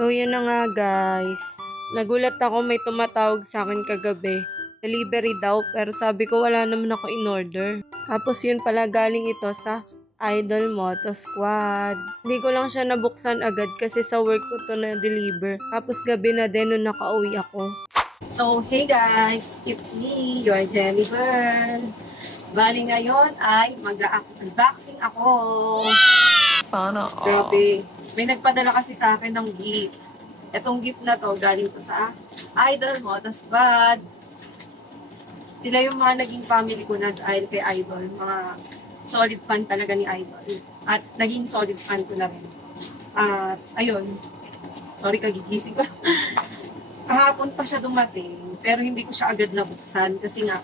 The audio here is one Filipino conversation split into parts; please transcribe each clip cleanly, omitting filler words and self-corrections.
So, yun na nga guys. Nagulat ako may tumatawag sa akin kagabi. Delivery daw, pero sabi ko wala naman ako in order. Tapos yun pala galing ito sa Idol Moto Squad. Hindi ko lang siya nabuksan agad kasi sa work ko to na-deliver. Tapos gabi na din nung nakauwi ako. So, hey guys! It's me, your Jelly Girl. Bali ngayon ay mag-unboxing ako. Sana all. Grabe. May nagpadala kasi sa akin ng gift. Etong gift na to, galing to sa Idol Moto Squad. Sila yung mga naging family ko dahil kay Idol. Mga solid fan talaga ni Idol. At naging solid fan ko na rin. Ayun. Sorry, kagigising ko. Kahapon pa siya dumating, pero hindi ko siya agad nabuksan kasi nga,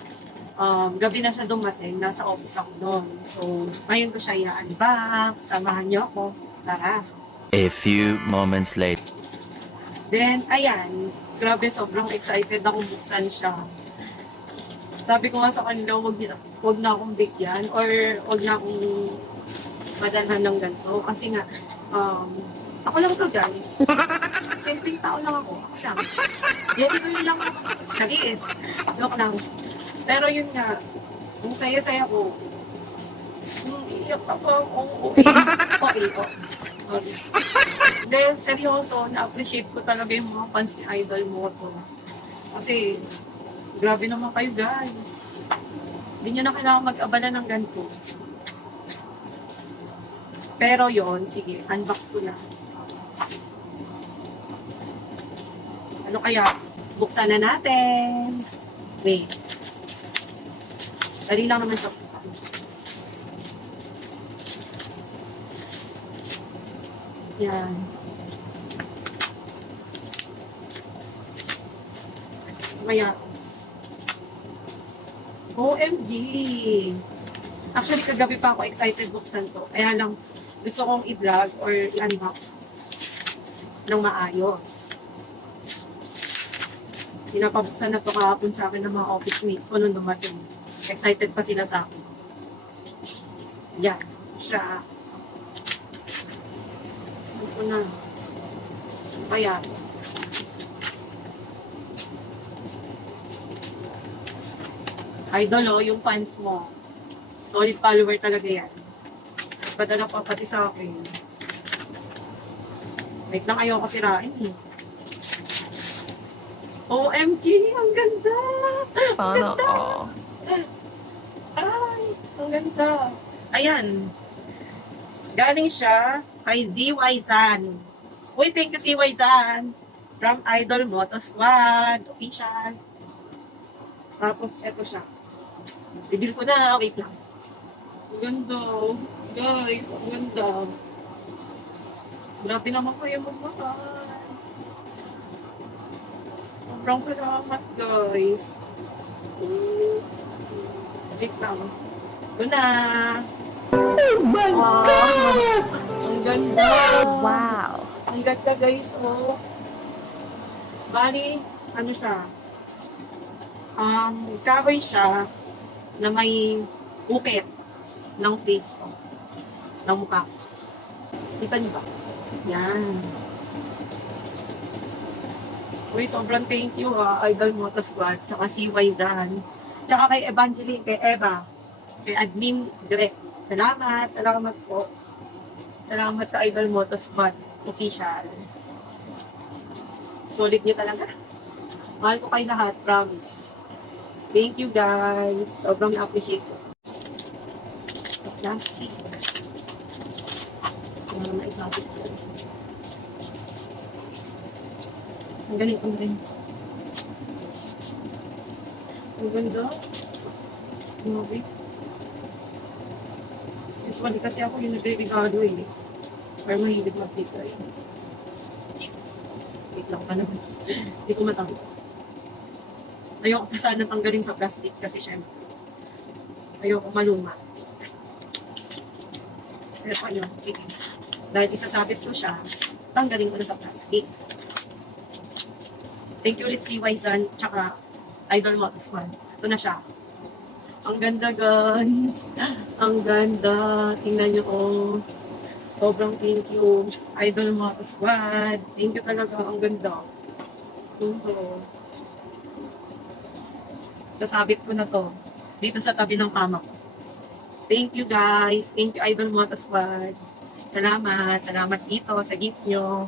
gabi na siya dumating, nasa office ako noon. So, ngayon ko siya i-unbox, samahan niyo ako. Tara. A few moments later. Then, ayan, grabe, sobrang excited akong buksan siya. Sabi ko nga sa kanila, wag na akong bigyan or wag na akong madalhan ng ganito. Kasi nga, ako lang to guys. Simpleng tao lang ako. Ako lang. Yan ko lang ako. Nag-iis. Joke lang. Pero yun nga, kung saya-saya ko, iiyak ako. Okay. Sorry. Then, seryoso, na-appreciate ko talaga yung mga fans ni Idol Moto. Kasi, grabe naman kayo guys. Hindi nyo na kailangan mag-abala ng ganito. Pero yon, sige, unbox ko na. Ano kaya? Buksan na natin. Wait. Dali lang naman sa buksan. Yan. Maya. OMG! Actually, kagabi pa ako excited buksan to. Kaya lang, gusto kong i-vlog or i-unbox ng maayos. Pinapabuksan na to kahapon sa akin ng mga office mate ko nung dumating. Excited pa sila sa akin. Yan. Siya. Saan ko na? Kaya. Idol, oh, yung fans mo. Solid follower talaga yan. Padala pa pati sa akin. Wait lang, ayaw ko sirain eh. OMG! Ang ganda! Sana all. Ay! Ang ganda! Ayan. Galing siya kay ZY Zan. Uy, thank you ZY Zan. From Idol Moto Squad. Official. Tapos, eto siya. Reveal ko na. Wait lang. Ang ganda. Guys, ang ganda. Grabe naman kayo magmahal. Sobrang salamat, guys. Wait lang. Ito na. Oh my God! Ang ganda. Wow. Ang ganda, guys. Oh. Bali, ano siya? Kahoy siya na may ukit ng face ko. Ng mukha. Kita niyo ba? Yan. Uy, sobrang thank you Idol Moto Squad, tsaka si Zan, tsaka kay Evangeline, kay Eva, kay Admin Direct. Salamat po. Salamat sa Idol Moto Squad, official. Solid niyo talaga. Mahal ko kayo lahat, promise. Thank you guys. Sobrang na-appreciate ko. Sa plastic. Wala na isabit ko. Ang galing. Ang ganda. Grabe. Usually kasi ako yung nagre-regalo eh. Pero mahilig mag-bigay. Wait lang pa naman. Hindi ko matanggal. Ayoko pa sana tanggalin sa plastic kasi syempre. Ayoko maluma. Pero pa yun, sige. Dahil isasabit ko siya, tanggalin ko na sa plastic. Thank you ulit si Zan, tsaka Idol Moto Squad. Ito na siya. Ang ganda guys. Ang ganda. Tingnan nyo oh. Sobrang thank you, Idol Moto Squad. Thank you talaga, ang ganda. Ito. Sasabit ko na to. Dito sa tabi ng kama ko. Thank you guys. Thank you, Idol Moto Squad. Salamat. Salamat dito sa gift nyo.